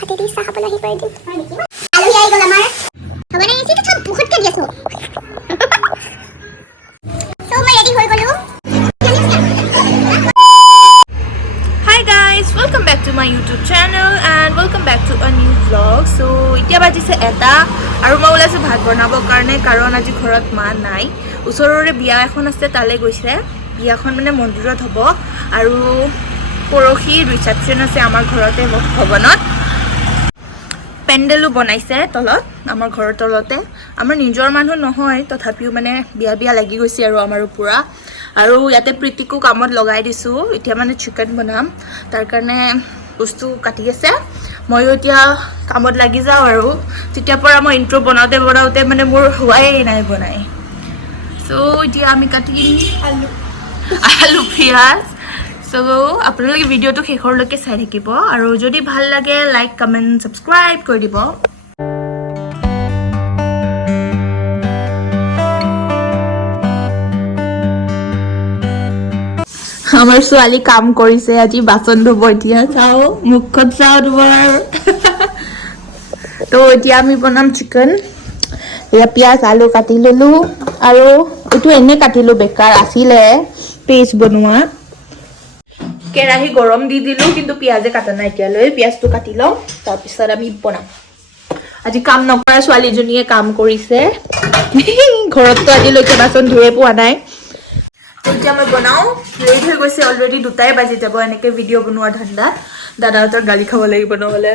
হাতে দি চাহ খাবলৈ কৰি দিম আলহী আহি গ'ল আমাৰ হ'ব নাই এইটো চব মুখতকে দি আছো সো মই ৰেডি হৈ গ'লো Hi guys, welcome back to my YouTube channel and welcome back to a new vlog. So এতিয়া বাজিছে এটা আৰু মই ওলাইছো ভাত বনাবৰ কাৰণে কাৰণ আজি ঘৰত মা নাই ওচৰৰে বিয়া এখন আছে তালে গৈছে বিয়াখন মানে মন্দিৰত হ'ব আৰু পৰহি ৰিসেপশন আছে আমাৰ ঘৰতে ভৱনত পেন্ডেলো বনাইছে তলত আমাৰ ঘৰৰ তলতে আমাৰ নিজৰ মানুহ নহয় তথাপিও মানে বিয়া লাগি গৈছে আৰু আমাৰ পুৰা আৰু ইয়াতে প্ৰীতিকো কামত লগাই দিছো এতিয়া মানে চিকেন বনাম তাৰ কাৰণে বস্তু কাটি আছে মই এতিয়া কামত লাগি যাও আৰু তেতিয়া পৰা মই ইন্ট্ৰো বনাওতে মানে মোৰ হোৱাই নাই বনাই সো এতিয়া আমি কাটিম আলু পিয়াজ সো আপোনালোকে ভিডিওটো শেষৰলৈকে চাই থাকিব আৰু যদি ভাল লাগে লাইক কমেন্ট সাবস্ক্ৰাইব কৰি দিব আমাৰ ছোৱালী কাম কৰিছে আজি বাচন ধুব এতিয়া চাও মুখত চাও তোমাৰ তো এতিয়া আমি বনাম চিকেন এয়া পিয়াজ আলু কাটি ললো আৰু এটো এনে কাটিলো বেকাৰ আছিলে পেষ্ট বনোৱা কেৰাহী গৰম দি দিলো কিন্তু পিয়াজে কাটা নাই এতিয়ালৈ পিয়াজটো কাটি লও তাৰ পিছত আমি বনাম আজি কাম নকৰা ছোৱালীজনীয়ে কাম কৰিছে ঘৰতটো আজিলৈকে বাচন ধুয়ে পোৱা নাই এতিয়া মই বনাও লেট হৈ গৈছে অলৰেডি 2টাই বাজি যাব এনেকে ভিডিও বনোৱা ধান্দা দাদাহঁতৰ গালি খাব লাগিব নহলে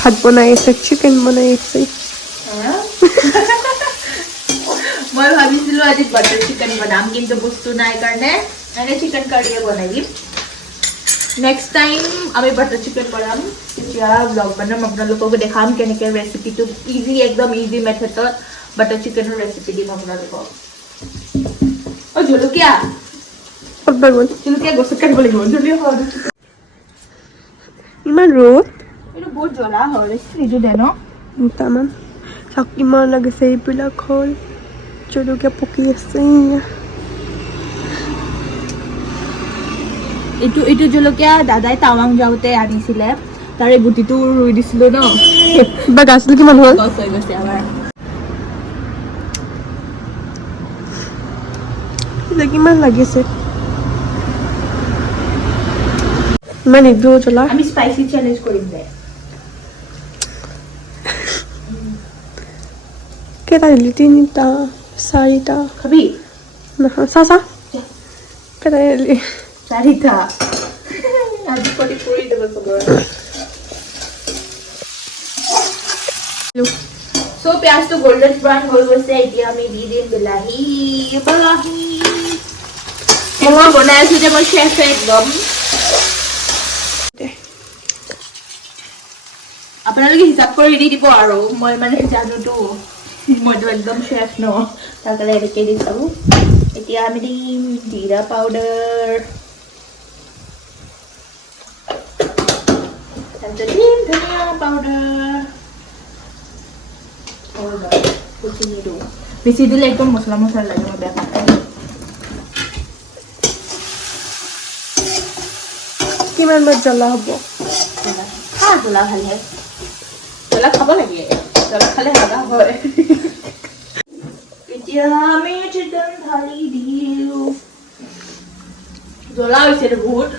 ভাত বনাই আছে চিকেন বনাই আছে মই ভাবিছিলো আজি বাটাৰ চিকেন বনাম কিন্তু বস্তু নাই কাৰণে এনে চিকেন কাৰীয়ে বনাই দিম নেক্সট টাইম আমি বাটাৰ চিকেন বনাম তেতিয়া ব্লগ বনাম আপোনালোকক দেখাম কেনেকৈ ৰেচিপিটো ইজি একদম ইজি মেথডত বাটাৰ চিকেনৰ ৰেচিপি দিম আপোনালোকক ও জলকীয়া জলকীয়া গছত কাটিব লাগিব জলকীয়া ইমান ৰ'দ এইটো বহুত জ্বলা হয় ফ্ৰিজো দে ন দুটামান চাক ইমান লাগিছে এইবিলাক হ'ল জলকীয়া পকি আছে এইটো জলকীয়া দাদাই টাৱাং যাওঁতে আনিছিলে তাৰে গুটিটো ৰুই দিছিলো ন বা গাছটো কিমান হ'ল গছ হৈ গৈছে আমাৰ কিমান লাগিছে ইমান একদম জ্বলা আমি স্পাইসি চ্যালেঞ্জ কৰিম দে কেইটা দিলি 3টা 4টা খাবি নহয় চা কেইটা দিলি 4টা আজি কৰি দিব চবৰ সো পিয়াজটো গোল্ডেন ব্ৰাউন হৈ গৈছে এতিয়া আমি দি দিম বিলাহী মই বনাই আছো যে মই শেফ একদম আপোনালোকে হিচাপ কৰি দি দিব আৰু মই মানে জানোতো মইতো একদম শেফ ন তাৰ কাৰণে এনেকৈ দিছোঁ এতিয়া আমি দিম জিৰা পাউডাৰ তাৰপিছত দিম ধনিয়া পাউডাৰ বেছি দিলে একদম মছলা লাগে মই বেয়া পাওঁ কিমান মান জ্বলা হ'ব জ্বলা ভালে জ্বলা খাব লাগে জ্বলা খালে হাগা হয় এতিয়া আমি চিকেন ঢালি দিওঁ জ্বলা হৈছে বহুত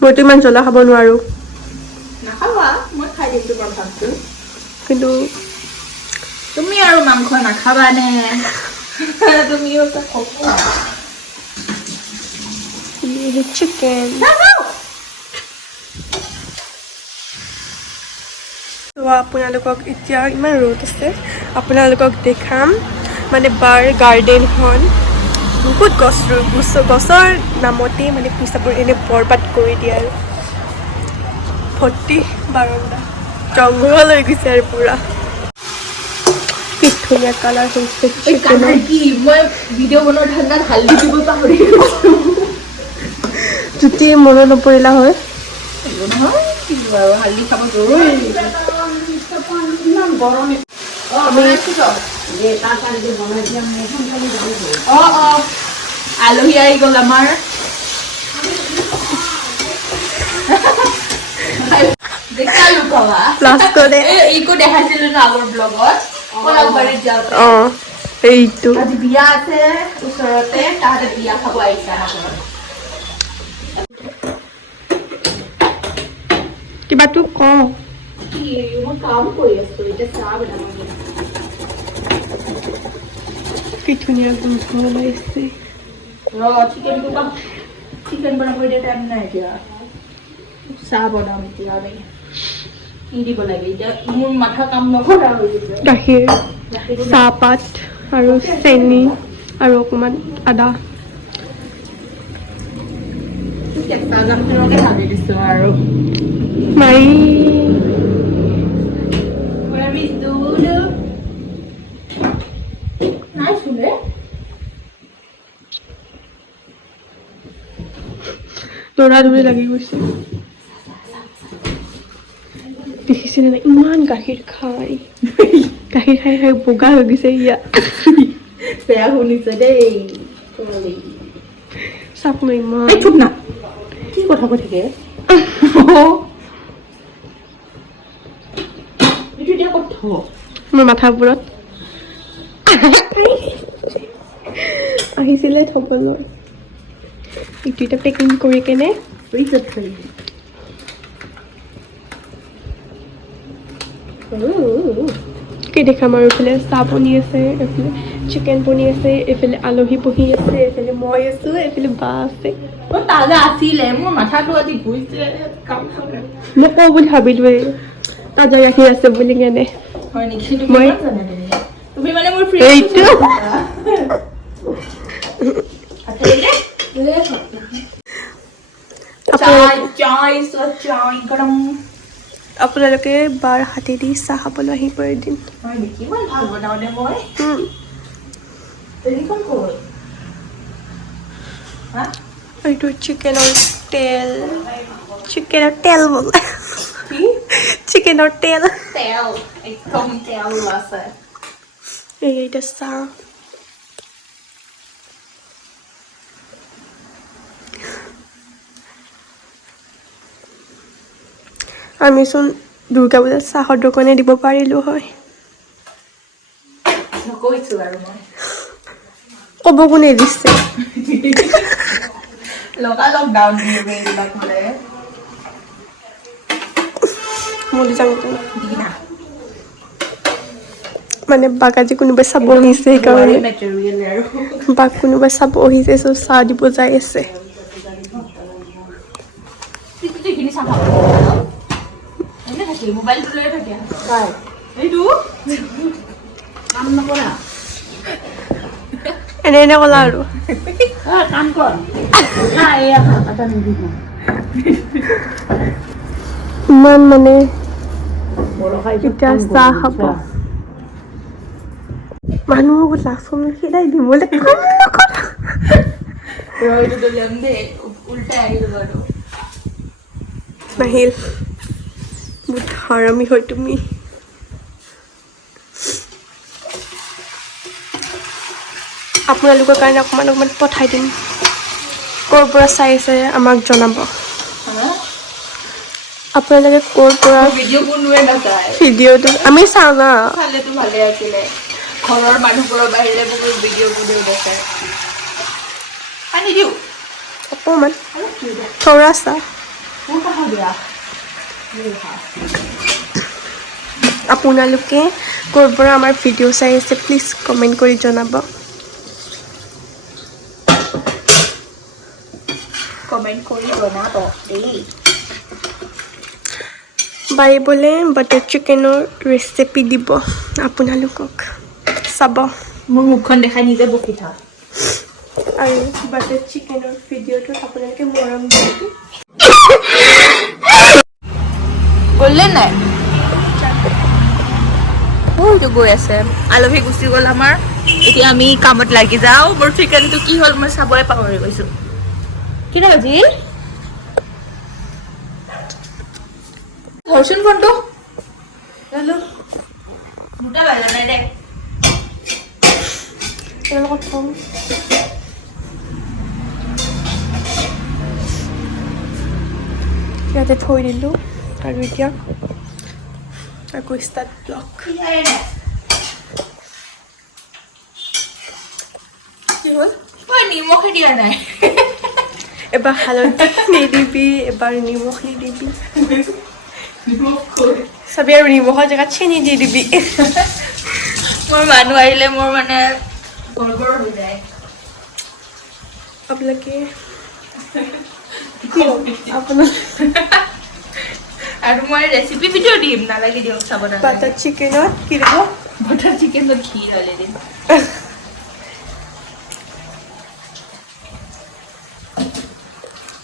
মইতো ইমান জ্বলা খাব নোৱাৰো নাখাবা মই খাই দিম তোমাৰ ভাতটো কিন্তু তুমি আৰু মাংস নাখাবা নে তুমিও তো খোৱা চিকেন আপোনালোকক এতিয়া ইমান ৰ'দ আছে আপোনালোকক দেখাম মানে বাৰ গাৰ্ডেনখন বহুত গছৰ নামতে মানে পিছাবোৰ এনে বৰবাদ কৰি দিয়ে আৰু ভৰ্তি বাৰণ্ডা জংঘল হৈ গৈছে আৰু পুৰা কি ধুনীয়া কালাৰ হৈছে চিকেনৰ কি মই ভিডিঅ' বনোৱাৰ ঠাণ্ডাত হালধি দিব পাহৰি গৈছো যদি মনত নপৰিলা হয় নহয় হালধি খাব আলহী আহি গ'ল আমাৰ দেখালো পাবা লাষ্টতে এইকো দেখাইছিলো ন আগৰ ব্লগত কলাবাৰীত যাওঁতে এইটো আজি বিয়া আছে ওচৰতে তাহাঁতে বিয়া খাব আহিছে আমাৰ ঘৰত কিবা তো কওঁ মই কাম কৰি আছো এতিয়া চাহ বনাব কি ধুনীয়া গোন্ধ ওলাইছে চিকেন বনাব এতিয়া টাইম নাই এতিয়া চাহ বনাম এতিয়া আমি কি দিব লাগে এতিয়া মোৰ মাথা কাম নকৰা হৈ গৈছে গাখীৰ চাহপাত আৰু চেনি আৰু অকণমান আদা কেঁচা গাখীৰকে ঢালি দিছো আৰু মাৰি নাই চুলে দৌৰা দৌৰি লাগি গৈছে দেখিছিলে নে ইমান গাখীৰ খাই গাখীৰ খাই খাই বগা হৈ গৈছে ইয়াত বেয়া শুনিছে দেই চাপ ন ইমান চুপ না কি কথা কৈ থাকে এইটো এতিয়া ক'ত থব মোৰ মাথাবোৰত আহিছিলে থবলৈ এইটো এতিয়া পেকিং কৰি কেনে ফ্ৰিজত থৈ কি দেখাম আৰু এইফালে চাহ বনি আছে এইফালে চিকেন বনি আছে এইফালে আলহী বহি আছে এইফালে মই আছো এইফালে বা আছে তাজা আছিলে মোৰ মাথাটো আজি ঘূৰিছে কাম কৰে মই কওঁ বুলি ভাবিলোৱে তাজা গাখীৰ আছে বুলি কেনে হয় নেকি তুমি মই তুমি মানে মোৰ এইটো আপোনালোকে বাৰ হাতেদি চাহ খাবলৈ আহিব এদিন কিমান ভাল বনাও নে মই এইটো চিকেনৰ তেল বোলে চিকেনৰ তেল তেল একদম তেল আছে এইটা চাহ আমিচোন দুৰ্গা পূজাত চাহৰ দোকানে দিব পাৰিলো হয় কৈছো আৰু মই ক'ব কোনে দিছে লগালগ ডাউন এইবিলাক হ'লে মলি যাওঁ মানে বাক আজি কোনোবাই চাব আহিছে সেইকাৰণে বাক কোনোবাই চাব আহিছে চ' চাহ দিব যাই আছে মোবাইলটো লৈ থাকে এইটো কাম নকৰা এনে ক'লা আৰু কাম কৰ ইমান মানে এতিয়া চাহ খাব মানুহক লাচন খেদাই দিবলৈ কাম নকৰা নাহিল বহুত হাৰামি হয় তুমি আপোনালোকৰ কাৰণে অকণমান পঠাই দিম ক'ৰ পৰা চাই আছে আমাক জনাব আপোনালোকে ক'ৰ পৰা ভিডিঅ'টো আমি চাওঁ না চালেতো ভালে আছিলে ঘৰৰ মানুহবোৰৰ বাহিৰে বহুত ভিডিঅ' কোনেও দেখায় পানী দিওঁ অকণমান থৰা চাহ আপোনালোকে ক'ৰ পৰা আমাৰ ভিডিঅ' চাই আছে প্লিজ কমেণ্ট কৰি জনাব কমেণ্ট কৰি জনাব দেই বাৰে বাটাৰ চিকেনৰ ৰেচিপি দিব আপোনালোকক চাব মোৰ মুখখন দেখাই নিজে বকি থাক আৰু বাটাৰ চিকেনৰ ভিডিঅ'টোত আপোনালোকে মৰম দিব গ'লে নাই এইটো গৈ আছে আলহী গুচি গ'ল আমাৰ এতিয়া আমি কামত লাগি যাওঁ মোৰ চিকেনটো কি হ'ল মই চাবই পাহৰি গৈছোঁ কি নাজিল ধৰচোন ফোনটো হেল্ল' দুটা বাজা নাই দে লগত থম ইয়াতে থৈ দিলোঁ আৰু এতিয়া আকৌ ষ্টাৰ্ট ব্লক কি হ'ল মই নিমখে দিয়া নাই এবাৰ হালধি নিদিবি এবাৰ নিমখ নিদিবি চবেই আৰু নিমখৰ জেগাত চেনি দি দিবি মোৰ মানুহ আহিলে মোৰ মানে গড়গড় হৈ যায় আপোনালোকে কি আপোনাৰ আৰু মই ৰেচিপি ভিডিঅ' দিম নালাগে দিয়ক চাব নালাগে বাটাৰ চিকেনত কি দিব বাটাৰ চিকেনত ঘি ঢালি দিম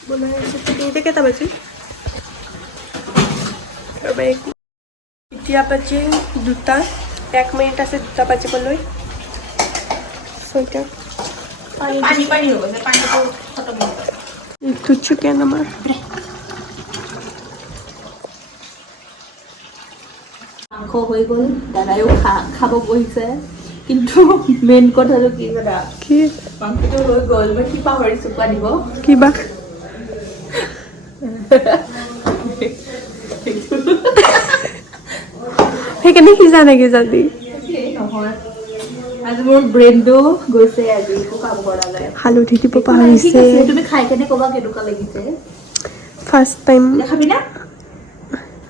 বনাই আছে এতিয়া কেইটা বাজিল এতিয়া বাজিল 2টা 1 মিনিট আছে 2টা বাজিবলৈ ছয়টা পানী পানী হ'ব যে পানীটো খতম হ'ব এইটো চিকেন আমাৰ মাংস হৈ গ'ল দাদায়ো খাব বহিছে কিন্তু মেইন কথাটো কি জানা কি মাংসটো হৈ গ'ল মই কি পাহৰিছোঁ কোৱা দিব কিবা সেইকাৰণে সিজা নেকি জানি নহয় আজি মোৰ ব্ৰেইনটো গৈছে আজি একো কাম কৰা নাই হালধি দিব পাহৰিছে তুমি খাই কেনে ক'বা কেনেকুৱা লাগিছে ফাৰ্ষ্ট টাইম খাবি না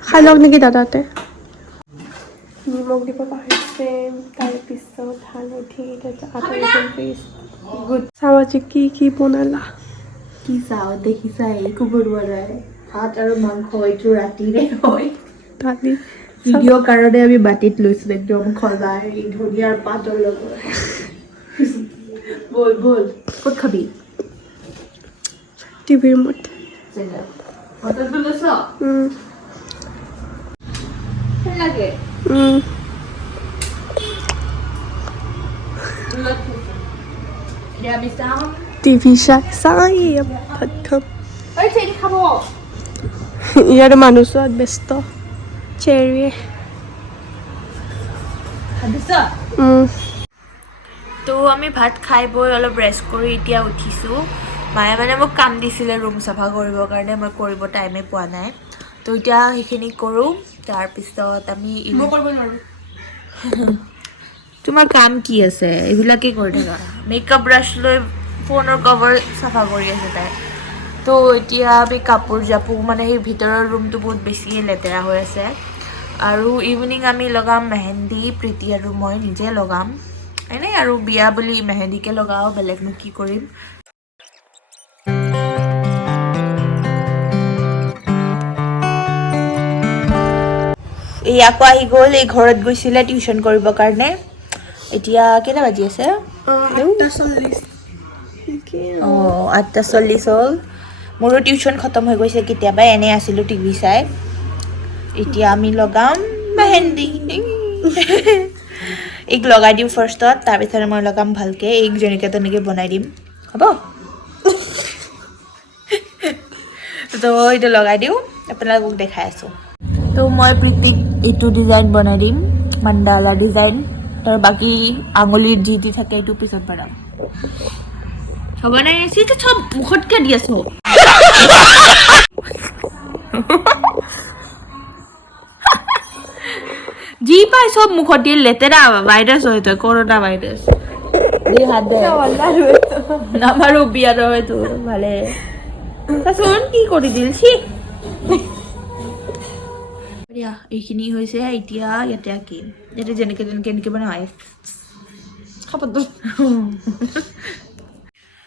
খাই লওক নেকি দাদাতে নিমখ দিব পাহৰিছে তাৰপিছত হালধি তাৰপিছত আদা ৰচুন পেষ্ট গুড চাও আজি কি বনালা কি চাও দেখিছা একো বনোৱা নাই ভাত আৰু মাংস এইটো ৰাতিৰে হয় দালি ভিডিঅ' কাৰণে আমি বাতিত লৈছোঁ একদম খজাই ধনিয়াৰ পাতৰ লগত বল বল ক'ত খাবি টিভিৰ ৰুমত হোটেলটো লৈছ লাগে এতিয়া আমি চাওঁ টিভি চাই ভাত খাম ঐ চেনি খাব ইয়াৰ মানুহ চোৱাত ব্যস্ত চেৰিয়ে তো আমি ভাত খাই বৈ অলপ ৰেষ্ট কৰি এতিয়া উঠিছোঁ মায়ে মানে মোক কাম দিছিলে ৰুম চাফা কৰিবৰ কাৰণে মই কৰিব টাইমে পোৱা নাই তো এতিয়া সেইখিনি কৰোঁ তাৰপিছত আমি কৰিব নোৱাৰোঁ তোমাৰ কাম কি আছে এইবিলাকেই কৰি থাকা মেকআপ ব্ৰাছ লৈ ফোনৰ কভাৰ চাফা কৰি আছে তাই তো এতিয়া আমি কাপোৰ জাপোঁ মানে সেই ভিতৰৰ ৰুমটো বহুত বেছিয়ে লেতেৰা হৈ আছে আৰু ইভিনিং আমি লগাম মেহেন্দি প্ৰীতি আৰু মই নিজে লগাম এনেই আৰু বিয়া বুলি মেহেন্দিকে লগাওঁ বেলেগনো কি কৰিম এই আকৌ আহি গ'ল এই ঘৰত গৈছিলে টিউশ্যন কৰিবৰ কাৰণে এতিয়া কেইটা বাজি আছে 8:40 হ'ল মোৰো টিউশ্যন খতম হৈ গৈছে কেতিয়াবাই এনেই আছিলোঁ টিভি চাই এতিয়া আমি লগাম মেহেন্দি এইক লগাই দিওঁ ফাৰ্ষ্টত তাৰপিছত মই লগাম ভালকৈ এইক যেনেকৈ তেনেকৈ বনাই দিম হ'ব তো এইটো লগাই দিওঁ আপোনালোকক দেখাই আছোঁ তো মই প্ৰীতিক এইটো ডিজাইন বনাই দিম মাণ্ডালা ডিজাইন তাৰ বাকী আঙুলিৰ যি যি থাকে এইটো পিছত বনাম হ'ব নাই চিটো চব মুখতকৈ দি আছোঁ যি পাই চব মুখত দিয়ে লেতেৰা ভাইৰাছ হয় তই কৰোণা ভাইৰাছ দি হাত দে আমাৰো বিয়াৰ হয়তো ভালে তাৰচোন কি কৰি দিল চি এইখিনি হৈছে এতিয়া ইয়াতে আঁকিম ইয়াতে যেনেকৈ তেনেকৈ এনেকৈ বনাই খাপতো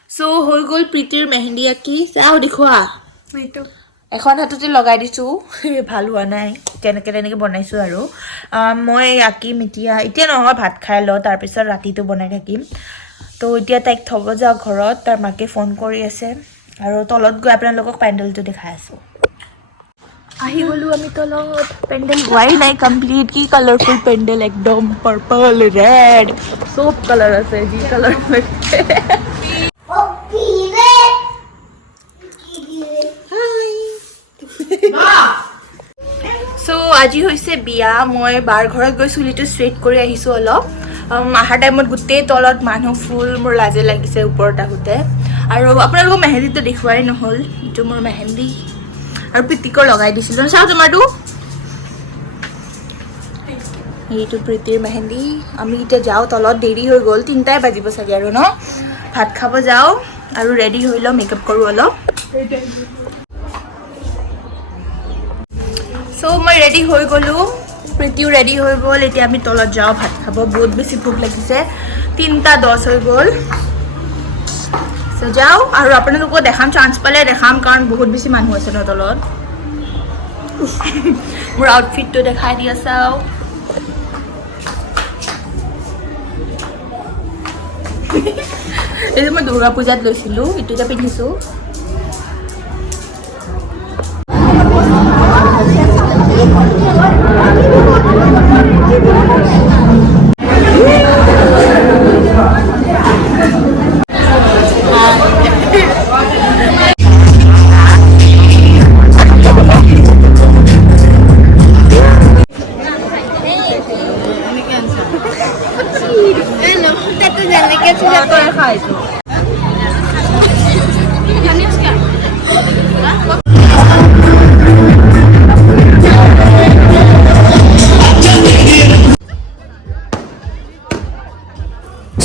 চ' হৈ গ'ল প্ৰীতিৰ মেহেন্দি আঁকি চাওঁ দেখুৱা এখন হাততে লগাই দিছোঁ ভাল হোৱা নাই তেনেকৈ তেনেকৈ বনাইছোঁ আৰু মই আঁকিম এতিয়া নহয় ভাত খাই লওঁ তাৰপিছত ৰাতিটো বনাই থাকিম তো এতিয়া তাইক থ'ব যাওঁ ঘৰত তাৰ মাকে ফোন কৰি আছে আৰু তলত গৈ আপোনালোকক পেণ্ডেলটো দেখাই আছোঁ আহি গ'লোঁ আমি তলত পেণ্ডেল হোৱাই নাই কমপ্লিট কি কালাৰফুল পেণ্ডেল একদম পাৰ্পল ৰেড চব কালাৰ আছে যি কালাৰ চ' আজি হৈছে বিয়া মই বাৰ ঘৰত গৈ চুলিটো ষ্ট্ৰেইট কৰি আহিছোঁ অলপ আহাৰ টাইমত গোটেই তলত মানুহ ফুল মোৰ লাজে লাগিছে ওপৰত আহোঁতে আৰু আপোনালোকক মেহেন্দিটো দেখুৱাই নহ'ল এইটো মোৰ মেহেন্দি আৰু প্ৰীতিকৰ লগাই দিছিলোঁ চাওঁ তোমাৰটো এইটো প্ৰীতিৰ মেহেন্দি আমি এতিয়া যাওঁ তলত দেৰি হৈ গ'ল 3টাই বাজিব চাগে আৰু ন ভাত খাব যাওঁ আৰু ৰেডি হৈ লওঁ মেকআপ কৰোঁ অলপ চ' মই ৰেডি হৈ গ'লোঁ প্ৰীতিও ৰেডি হৈ গ'ল এতিয়া আমি তলত যাওঁ ভাত খাব বহুত বেছি ভোক লাগিছে 3:10 হৈ গ'ল চ' যাওঁ আৰু আপোনালোকক দেখাম চান্স পালে দেখাম কাৰণ বহুত বেছি মানুহ আছে ন তলত মোৰ আউটফিটটো দেখাই দিয়া চাওঁ এইটো মই দুৰ্গা পূজাত লৈছিলোঁ এইটো এতিয়া পিন্ধিছোঁ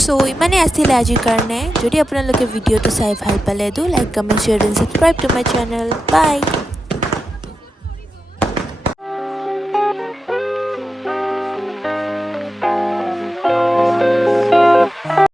সো ইমানে আছিল আজিৰ কাৰণে যদি আপোনালোকে ভিডিঅ'টো চাই ভাল পালে do like comment share and subscribe to my channel by